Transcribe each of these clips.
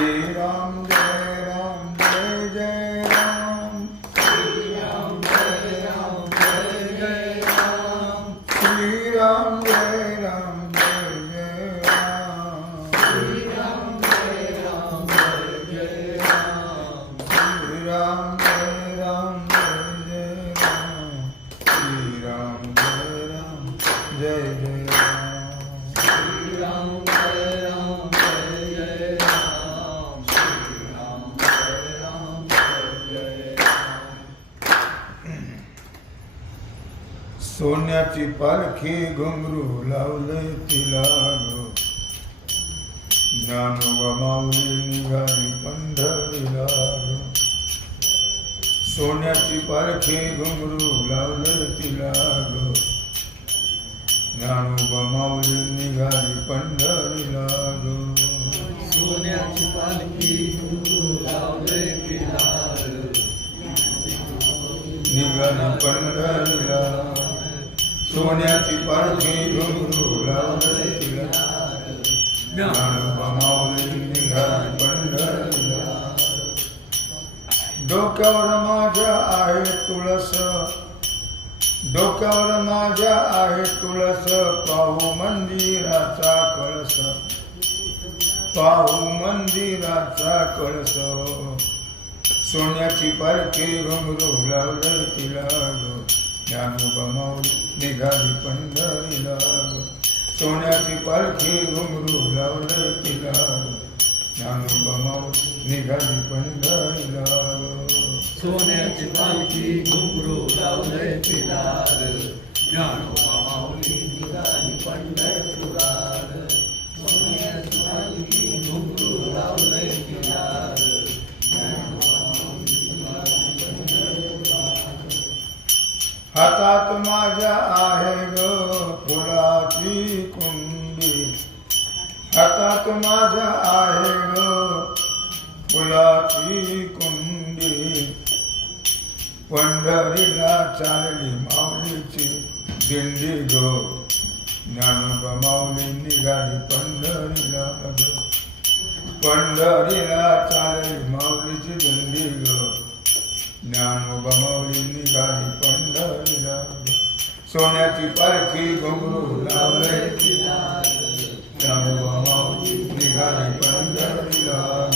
श्रीराम जय राम सोन्याची पालखी घुंगरू लावले तिला ग. ज्ञानोबा माऊली निघाली पंढरीला ग. सोन्याची पालखी घुंगरू लावले तिला ग. ज्ञानोबा माऊली निघाली पंढरीला ग. सोन्याची पालखी घुंगरू लावले तिला निघाली पंढरीला सोन्याची पारखी घुंगरू लावले निघाली पंढरीला. डोक्यावर माझ्या आहे तुळस. डोक्यावर माझ्या आहे तुळस. पाहू मंदिराचा कळस. पाहू मंदिराचा कळस. सोन्याची पारखी घुंगरू लावलं तिला. ग ज्ञानोबा निघाली पंढरी लाग सोन्याची पालखी घुमरू लावलं तिला ग ज्ञानोबा निघाली पंढरी लाग सोन्याची पालखी घुमरू लाग हातात माझ्या आहे ग फुलाची कुंडी. हातात माझ्या आहे ग फुलाची कुंडी. पंढरीला चालली माऊलीची दिंडी ग. ज्ञानोबा माऊली निघाली पंढरीला पंढरीला चालली माऊलीची दिंडी ग. ज्ञानोबा माऊली निघाली सोन्याची पालखी घुंगरू लावले. माऊली निघाली पंढरीला.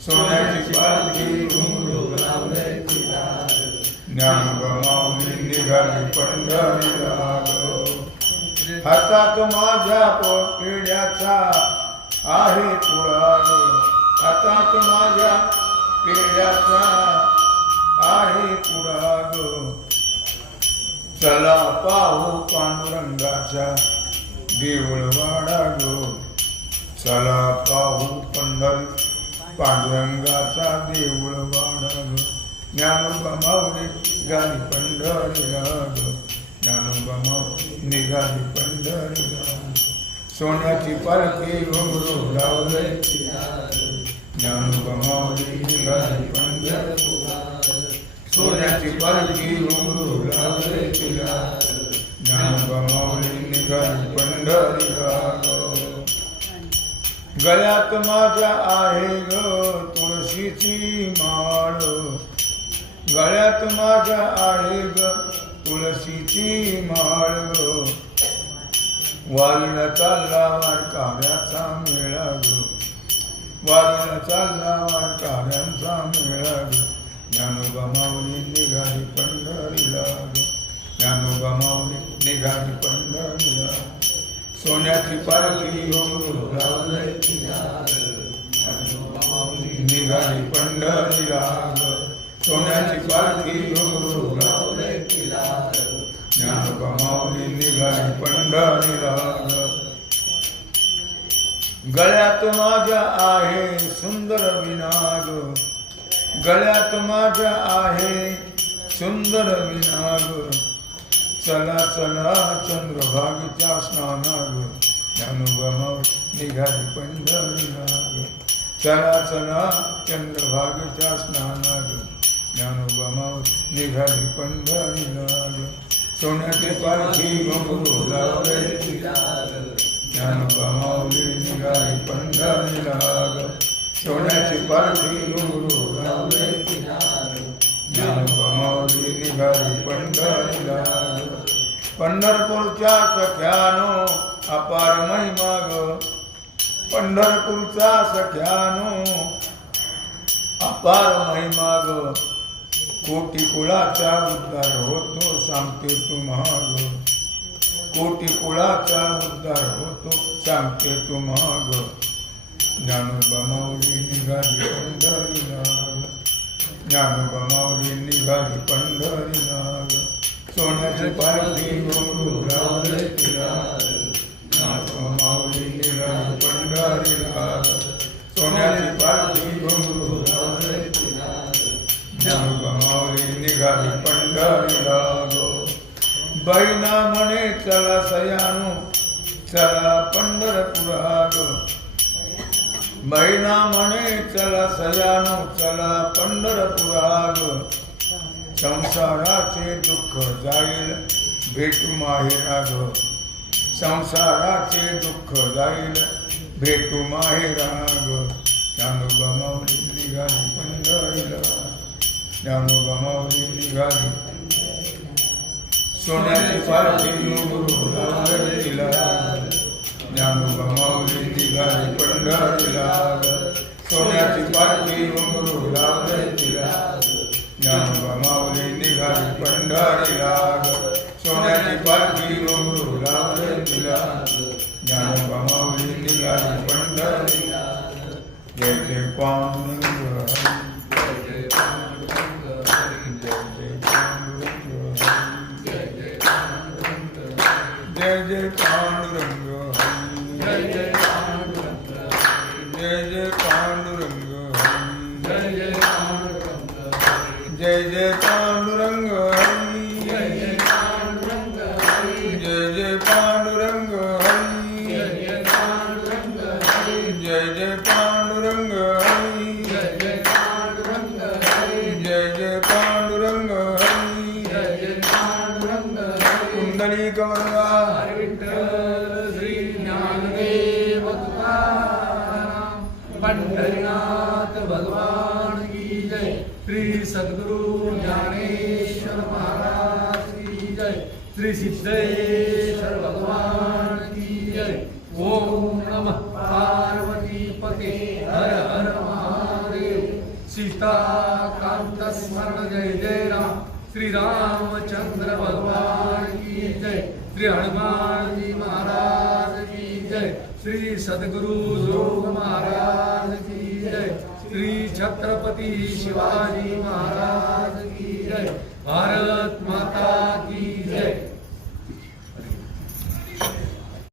सोन्याची पालखी घुंगरू लावले. ज्ञानोबा माऊली निघाली पंढरीला. हातात माझ्या पिढ्याचा आहे तुळा हातात माझ्या पिढ्याचा आहे पुढा चला पाहू पांडुरंगाचा देऊळवाडा गो चला पाहू पंढर पांडुरंगाचा देऊळवाडा गो ज्ञानोबा माऊली गाली पंढरी ग ज्ञानोबा माऊली निघाली पंढरीला सोन्याची पालखी घुमरू लावले ज्ञानोबा माऊली निघाली पंढरी सोन्याची पालखी घुंगरू लागले तिला ज्ञानोबा निघाली पंढरीला गळ्यात माझ्या आहे ग तुळशीची माळ. गळ्यात माझ्या आहे ग तुळशीची माळ. ग चालला वारकाऱ्याचा मेळा ग. वारीला चालला वारकाऱ्यांचा मेळा ग. ज्ञानोबा माऊली निघाली पंढरीला. ग ज्ञानोबा माऊली निघाली पंढरीला. सोन्याची पालखी निघाली पंढरीला. ग सोन्याची पालखी घुंगरू ज्ञानोबा माऊली निघाली पंढरीला. ग गळ्यात माझ्या आहे सुंदर विनाग. गळ्यात माझ्या आहे सुंदर विनाग. चला चला चंद्रभागीच्या स्नानाग. ज्ञानोबा निघाली पंढरीनाग चला चला चंद्रभागीच्या स्नानाग. ज्ञानोबा निघाली पंढरीला ग सोन्याचे पालखी घुंगरू लावले ज्ञानोबा निघाली पंढरीला ग सोन्याची पालखी गुरु लावले ज्ञानोबा पंढरीला पंढरपूरच्या सख्यानो अपार महिमा ग. पंढरपूरचा सख्यानो अपार महिमा ग. कोटी कुळाचा उद्धार होतो सांगते तुम्हाग. कोटी कुळाचा उद्धार होतो सांगते तुम्हाग. ज्ञानोबा माऊलींनी घाली पंढरीनाग ज्ञानोबा माऊलींनी घाली पंढरीनाग सोन्याचे पारखी गोरू रावले किराल ज्ञानोबा माऊलींनी घाली पंढरीनाग सोन्याचे पारखी गोरू रावले किराल ज्ञानोबा माऊलींनी घाली पंढरीनाग बैना म्हणे चला सयानो चला पंढरपुराग મહિના મણે ચલ સજાનો ચલ પંડરપુર આગ સંસારાથી દુઃખ જાયલ ભેટુમાં હે રાગ સંસારાથી દુઃખ જાયલ ભેટુમાં હે રાગ જાનુ ગમાવલી નિગારી પંડરીલ જાનુ ગમાવલી નિગારી સોનાથી પારથી ગુરુ લાગડી લાગ ज्ञानोबा माऊली निघाली पंढरीला सोन्याची पालखी गुरु लावलेला ज्ञानोबा माऊली निघाली पंढरीला सोन्याची पालखी गुरु लावलेला ज्ञानोबा माऊली निघाली पंढरीला जय जय पांडुरंग जय पांडुरंग जय जय पांडुरंग। श्री ज्ञानदेव पंढरीनाथ भगवान की जय। श्री सद्गुरु ज्ञानेश्वर महाराज की जय। श्री सिद्धेश्वर भगवान की जय। ओम नमः पार्वती पते हर हर महादेव। सीता कांत स्मरण जय जय राम। श्री रामचंद्र भगवान श्री हनुमान जी महाराज की जय. श्री सद्गुरु जोग महाराज की जय. श्री छत्रपती शिवाजी महाराज की जय. भारत माता की